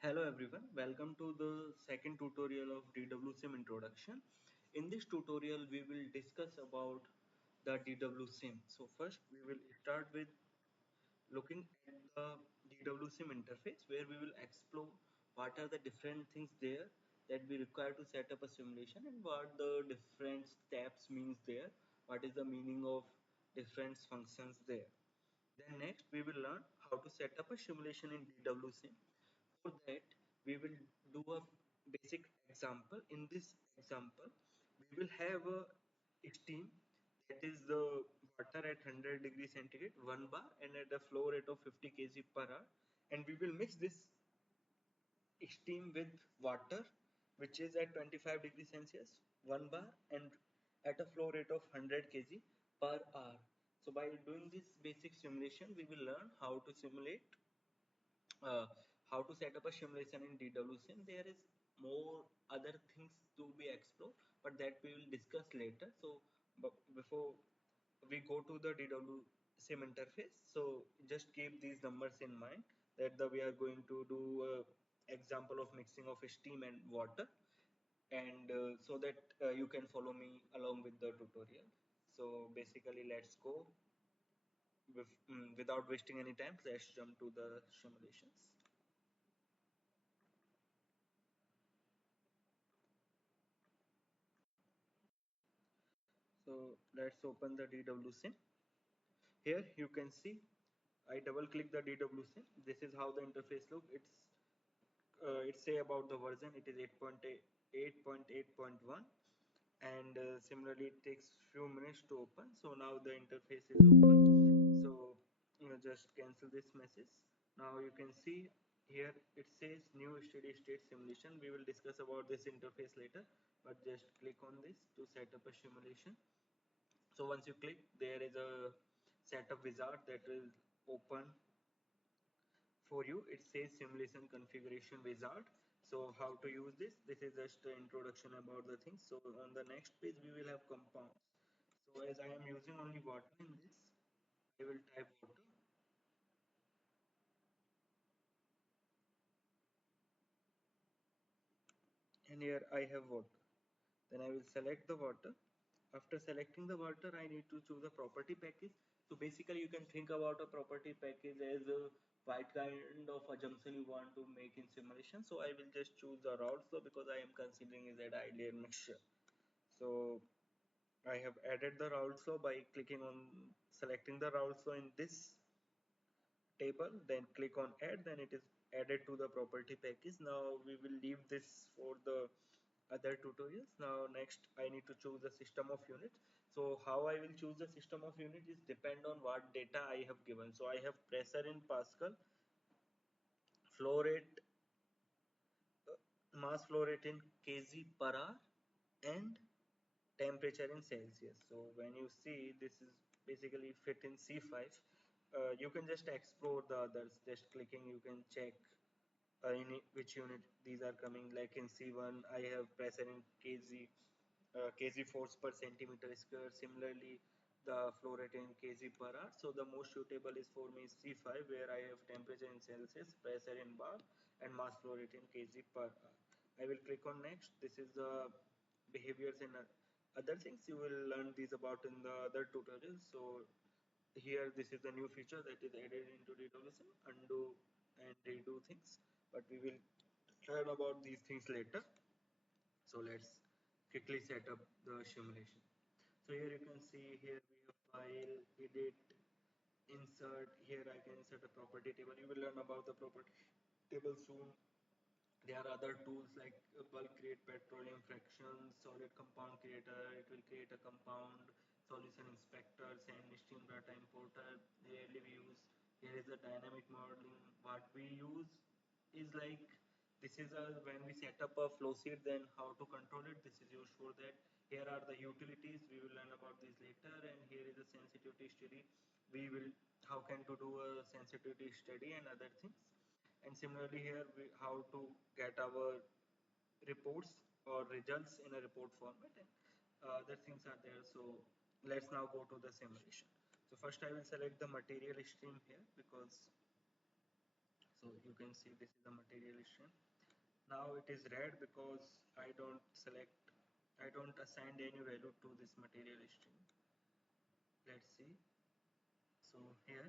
Hello everyone, welcome to the second tutorial of DWSIM introduction. In this tutorial we will discuss about the DWSIM. So first we will start with looking at the DWSIM interface where we will explore what are the different things there that we require to set up a simulation and what the different steps means there, what is the meaning of different functions there. Then next we will learn how to set up a simulation in DWSIM. For that, we will do a basic example. In this example, we will have a steam that is the water at 100 degrees centigrade, 1 bar, and at a flow rate of 50 kg per hour. And we will mix this steam with water, which is at 25 degrees Celsius, 1 bar, and at a flow rate of 100 kg per hour. So by doing this basic simulation, we will learn how to simulate uh, how to set up a simulation in DWSIM. There is more other things to be explored, but that we will discuss later. So, but before we go to the DWSIM interface, so just keep these numbers in mind that we are going to do a example of mixing of steam and water, and so that you can follow me along with the tutorial. So basically, let's go without wasting any time. Let's jump to the simulations. So let's open the DWSIM. Here you can see I double click the DWSIM. This is how the interface look. It say about the version. It is 8.8.1, and similarly it takes few minutes to open. So now the interface is open. So just cancel this message. Now you can see here it says new steady state simulation. We will discuss about this interface later, but just click on this to set up a simulation. So once you click, there is a setup wizard that will open for you. It says simulation configuration wizard. So how to use this? This is just an introduction about the things. So on the next page we will have compounds. So as I am using only water in this, I will type water, and here I have water. Then I will select the water. After selecting the water, I need to choose a property package. So basically you can think about a property package as a what kind of assumption you want to make in simulation. So I will just choose the route flow because I am considering is that ideal mixture. So I have added the route flow by clicking on selecting the route flow in this table, then click on add, then it is added to the property package. Now we will leave this for the other tutorials. Now next I need to choose the system of units. So how I will choose the system of unit is depend on what data I have given. So I have pressure in Pascal, flow rate, mass flow rate in kg per hour, and temperature in Celsius. So when you see this is basically fit in C5, you can just explore the others. Just clicking, you can check in which unit these are coming. Like in C1, I have pressure in kg, kg force per centimeter square. Similarly, the flow rate in kg per hour. So the most suitable is for me C5, where I have temperature in Celsius, pressure in bar, and mass flow rate in kg per hour. I will click on next. This is the behaviors and other things you will learn these about in the other tutorials. So here this is the new feature that is added into DWSIM, undo and redo things, but we will learn about these things later. So let's quickly set up the simulation. So here you can see here we have file, edit, insert. Here I can insert a property table. You will learn about the property table soon. There are other tools like bulk create petroleum fractions, solid compound creator. It will create a compound solution inspector, sand stream data importer. Rarely we use. Here is the dynamic modeling. What we use is like this is a when we set up a flow sheet, then how to control it. This is used for that. Here are the utilities. We will learn about this later. And here is a sensitivity study. We will how can to do a sensitivity study and other things. And similarly here how to get our reports or results in a report format, and other things are there. So let's now go to the simulation. So first I will select the material stream here because So you can see this is the material stream. Now it is red because I don't assign any value to this material stream. Let's see. So here,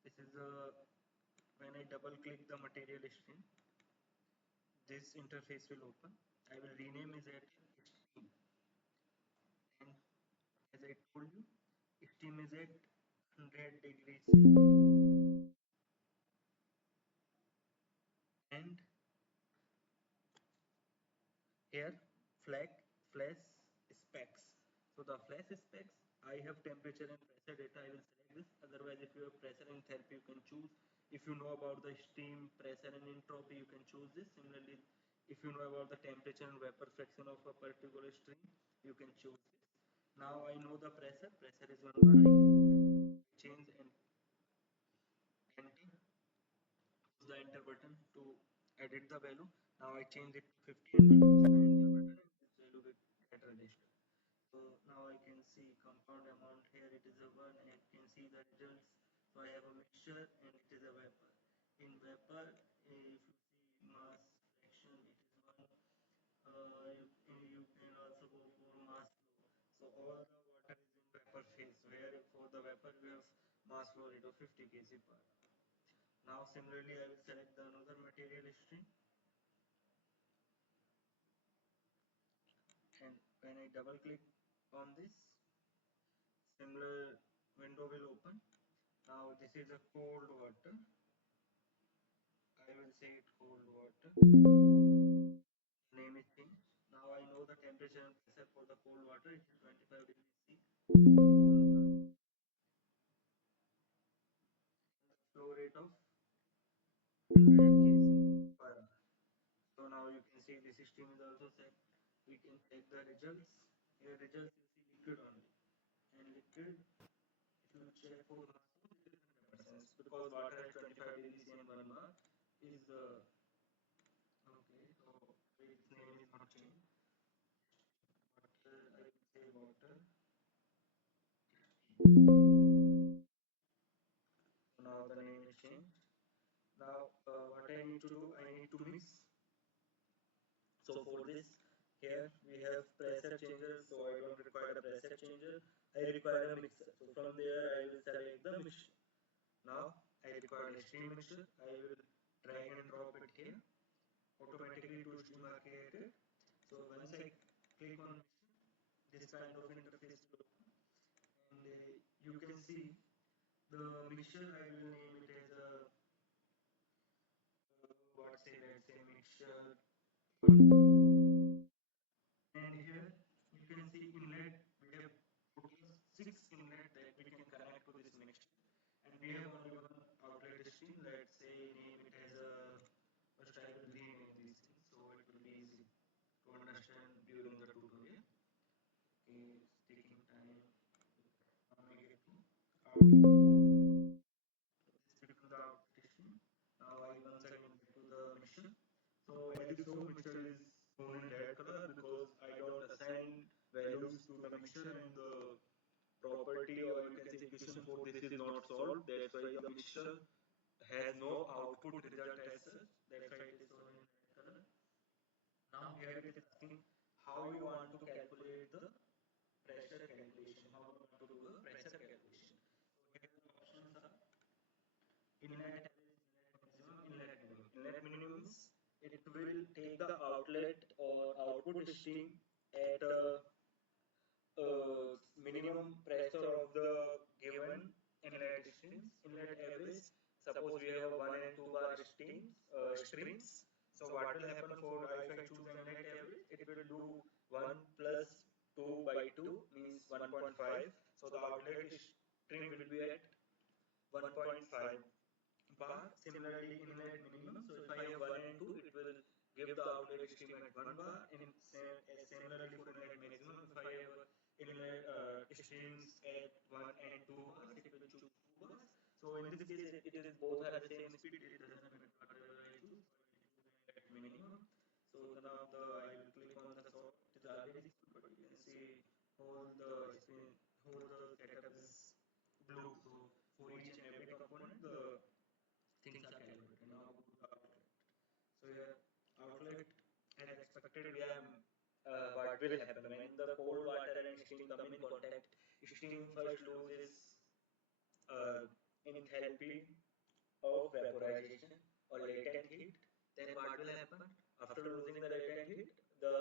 this is a, when I double click the material stream, this interface will open. I will rename it as stream. And as I told you, stream is at 100 degrees C. And here, flash specs. So the flash specs, I have temperature and pressure data. I will select this. Otherwise, if you have pressure and enthalpy, you can choose. If you know about the steam, pressure and entropy, you can choose this. Similarly, if you know about the temperature and vapor fraction of a particular stream, you can choose this. Now I know the pressure. Pressure is 1 bar. I change and enter. Use the enter button to edit the value. Now I change it to 50 and will use the enter button, and this value will get registered. So now I can see compound amount. Here it is a 1, and I can see the results. So I have a mixture and it is a vapor. In vapor, if you see mass fraction, it is 1. You can also go for mass flow. So all the water is in vapor phase, where for the vapor we have mass flow rate of 50 kg per hour. Now similarly I will select the another material stream, and when I double click on this, similar window will open. Now this is a cold water. I will say it cold water. Name is changed. Now I know the temperature and pressure for the cold water. It is 25 degrees C. Flow rate of 100 kg per hour. So now you can see this stream is also set. We can check the results. Here results you see liquid only. And liquid, if you check for mass flow, it is 100%. Because water at 25 degrees C and 1 bar is okay. So its name is not changed. Water, I will say water. So now the name is changed. Now what I need to do, I need to mix. So for this, here we have pressure changer, so I don't require a pressure changer, I require a mixer. So from there I will select the mixture. Now I require a stream mixture. I will drag and drop it here. Automatically two streams are created. So once I click on mixture, this kind of interface will open, and you can see the mixture. I will name it as a what say, let's say mixture 1. And here you can see inlet. We have total 6 inlet that we can connect to this mixture, and we have only one outlet stream. Let's say name it as a, first I will rename these things so it will be easy to understand during the tutorial. Okay, it's taking time. Omega 2 outlet. This become the outlet stream. Now I once again back to the mixture. So as you saw, mixture is shown in red color because I don't assign values to the mixture, and the property, or you can say equation for this, is not solved. That's why the mixture has no output result as such. That's why it is shown in red color. Now here it is asking how you want to calculate the pressure calculation, how you want to do the pressure calculation. So here the options are inlet average, inlet maximum, inlet minimum. Inlet minimum means it will take the outlet or output stream at a minimum pressure of the given inlet streams. Inlet average, suppose we have a 1 and 2 bar streams. So what will happen for, if I choose inlet average, it will do 1 plus 2 by 2 means 1.5. So the outlet stream will be at 1.5 bar. Similarly, inlet minimum. So if I have 1 and 2, it will give the outlet stream at 1 bar. And similarly for inlet maximum, if I have inlet streams at 1 and 2 bars, it will choose 2 bars. So in this case, it is both are the same speed. It doesn't matter whatever I choose. So I choose the inlet minimum. So now I will click on the sort. It is already full, but you can see whole the setup is blue. So for each and every component, the things are calculated. expected we have what will happen when the cold water and steam come in contact. Steam first loses uh, enthalpy of vaporization or latent heat. Then what will happen after losing the latent heat? The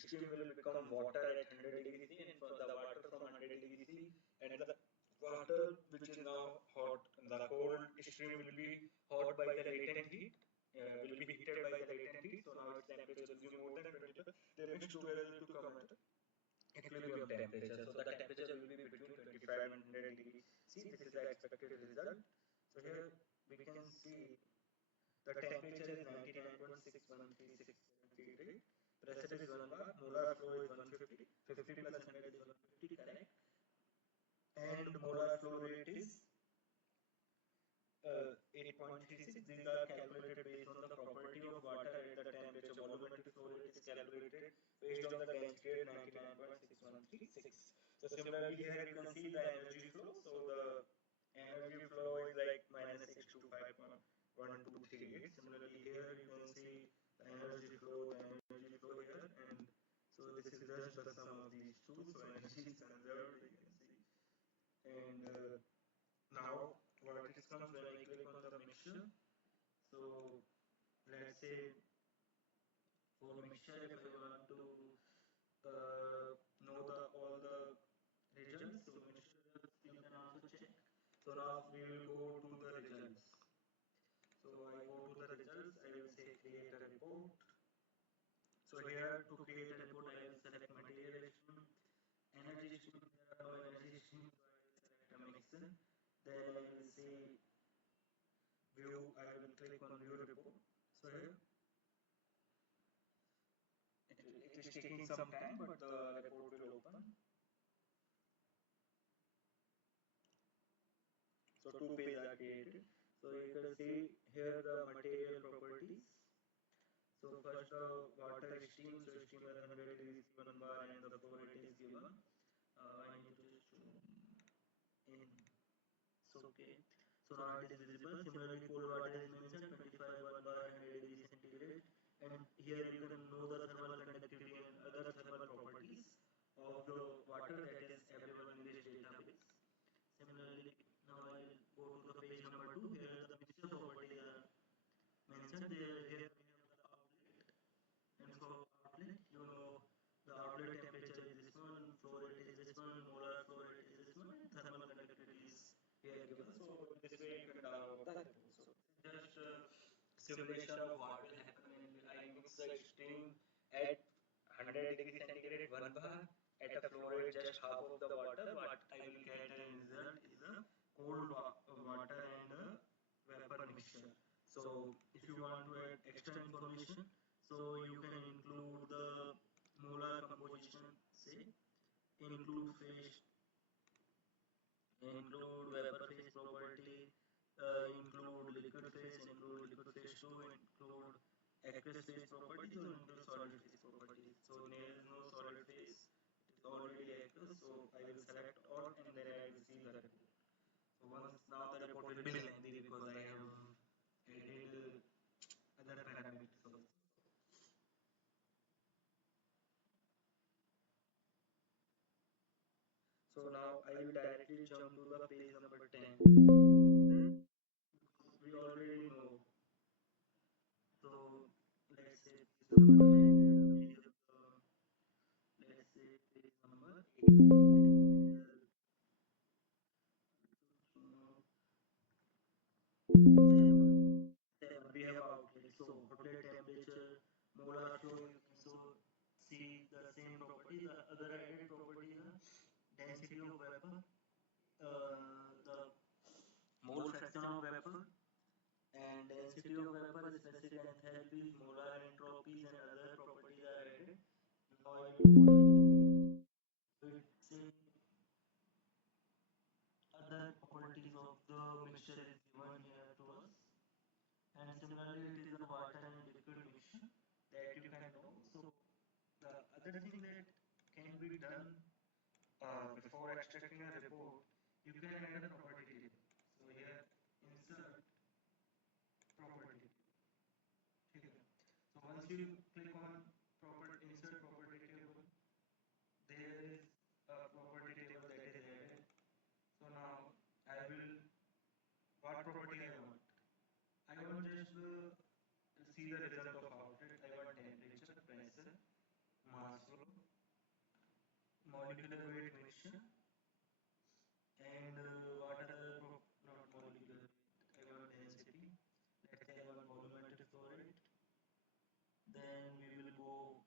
steam will become water at 100 degrees C, and from the water from 100 degrees C and the water which is now hot, the cold stream will be hot by the latent heat, will be heated by the latent heat. So now its temperature will be more than 25. They mix together to come at equilibrium temperature. So the temperature will be between 25 and 100 degrees C. This is the expected result. So here we can see the temperature is 99.613673. Pressure is 1 bar, molar flow is 150, 50 plus 100 is 150, correct? And molar flow rate is 8.36. These are calculated based on the property of water at the temperature. Volumetric flow rate is calculated based on the dense grade 99.6136. So similarly here you can see the energy flow. So the energy flow is like minus 625.1238. Similarly here you can see the energy flow here, and so this is just the sum of these two. So energy is conserved, you can see. And now what it comes when I click on the mixture. So let's say for mixture, if I want to know the all the results, so mixture you can also check. So now we will go to the results. So I go to the results, I will say create a report. So here to create a report I will select material stream, energy stream, there are no energy stream, so I will select a mixer. Then I will say view, I will click on view report. So here it is taking some time, but the report will open. So two pages are created. So you can see here the material properties. So first the water stream, so stream has 100 degrees 1 bar and the flow rate is given. I need to zoom in. So okay. So now it is visible. Similarly, cold water is mentioned 25 1 bar 100 degrees centigrade. And here you can know the thermal conductivity and other thermal properties of the water that is available in this database. Similarly, now I will go to the page number 2. Here the mixture properties are mentioned. Here we have the outlet, and for outlet, you know the outlet temperature is this one, flow rate is this one, molar flow rate is this one, and thermal conductivity is here given. So this way you can download the report. So just simulation of what will happen when I mix the stream at 100 degrees centigrade 1 bar at a flow rate just half of the water. What I will get as a result is a cold water and a vapor mixture. So if you want to add extra information, so you can include the molar composition, say include phase, include vapor phase property, include liquid phase, include liquid phase 2, include aqueous phase properties, or include solid phase properties. So there is no solid phase, it is already aqueous, so I will select all and then I will see the report. So once now the report will be lengthy because I have added other parameters also. So now I will directly jump to the page number 10. We already know. So let's say page number 10, we have let's say page number 8. We have outlet. So outlet temperature, molar flow, you can so see the same properties. The other added properties are density of vapor, the mole fraction of vapor, and density of vapor, specific enthalpies, molar entropies, and other properties are added. Now I will say other properties of the mixture is given here to us. And similarly, it is a water and liquid mixture that you can know. So the other thing that can be done before extracting a report, you can add a property table. So here insert property table. So you click on insert property table, there is a property table that is added. So now I will, what property I want? I want just see the result of outlet. I want temperature, pressure, mass flow, molecular weight mixture, and what other not molecular weight. I want density. Let's say I want volumetric flow rate. Then we will go.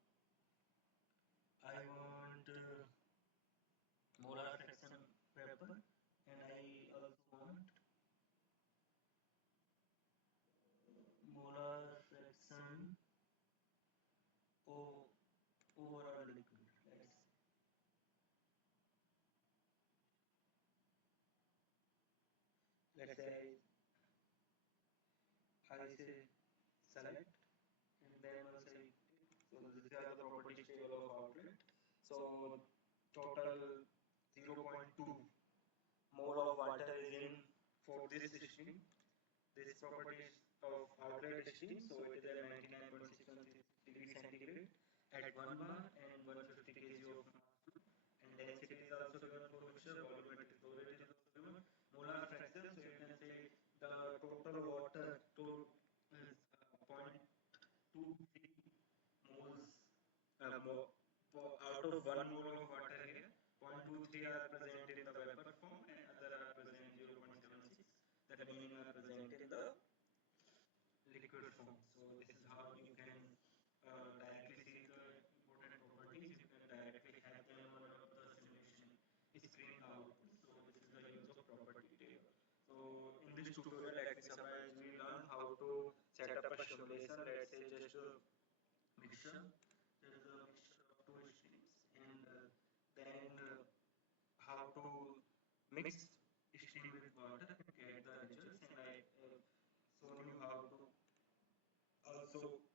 I want molar fraction paper, and I also want molar fraction o overall liquid. Let's say I say select, and then once I, so these are the properties table of outlet. So total 0.2 mole of water is in for this stream. This properties of outlet stream, so it is at 99.613 degrees centigrade at 1 bar and 150 kg of mass flow. And density is also given for mixture, volumetric flow rate is also given, molar fraction, so you can say the total water to is 0.23 moles, out of 1 mole of water here, 0.23 are present in the vapor form and other are present in 0.76. The remaining are present in the liquid form. So this is how you can directly see the important properties. You can directly have them on one of the simulation screen output. So this is the use of property table. So in this tutorial, let me summarize. We learned how to set up a simulation. Let's say just a mixture. There is a mixture of two streams, and then how to mix stream with water and get the results. And I shown you how to also